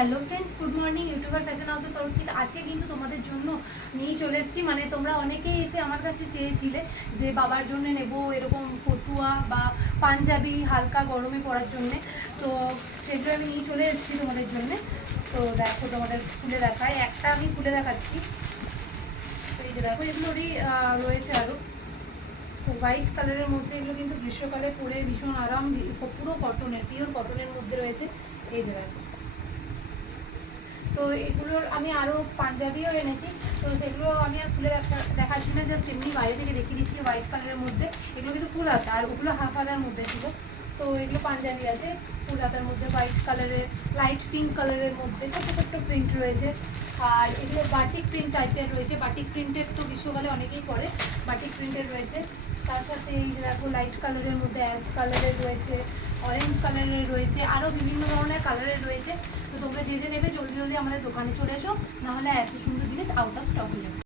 Hello friends, good morning. YouTuber fashion হাউসের তরফ থেকে আজকে কিন্তু তোমাদের জন্য নিয়ে চলে এসেছি। মানে তোমরা অনেকেই এসে আমার কাছে চেয়েছিলে যে বাবার জন্য নেব এরকম ফতুয়া বা পাঞ্জাবি হালকা গরমে পরার জন্যে। তো সেগুলো আমি নিয়ে চলে এসেছি তোমাদের জন্যে। তো দেখো, তোমাদের খুলে দেখাই, একটা আমি খুলে দেখাচ্ছি। তো এই যে দেখো, এগুলোরই রয়েছে আরও। তো হোয়াইট কালারের মধ্যে এগুলো কিন্তু গ্রীষ্মকালে পরে ভীষণ আরাম, পুরো কটনের, পিওর কটনের মধ্যে রয়েছে। এই যে দেখো, তো এগুলোর আমি আরও পাঞ্জাবিও এনেছি। তো সেগুলো আমি আর খুলে দেখাচ্ছি না, জাস্ট এমনি বাইরে থেকে দেখিয়ে দিচ্ছি। হোয়াইট কালারের মধ্যে এগুলো কিন্তু ফুল হাতা, আর ওগুলো হাফ হাতার মধ্যে ছিল। তো এগুলো পাঞ্জাবি আছে ফুল হাতার মধ্যে, হোয়াইট কালারের, লাইট পিঙ্ক কালারের মধ্যে ছোট্ট ছোট্ট প্রিন্ট রয়েছে। আর এগুলো বাটিক প্রিন্ট টাইপের রয়েছে। বাটিক প্রিন্টের তো গ্রীষ্মকালে অনেকেই পরে, বাটিক প্রিন্টের রয়েছে। তার সাথে এই যে দেখো, লাইট কালারের মধ্যে অ্যাশ কালারের রয়েছে, অরেঞ্জ কালারের রয়েছে, আরও বিভিন্ন ধরনের কালারের রয়েছে। তো তোমরা যে নেবে জলদি জলদি আমাদের দোকানে চলে এসো, নাহলে এত সুন্দর জিনিস আউট অফ স্টক হয়ে যাবে।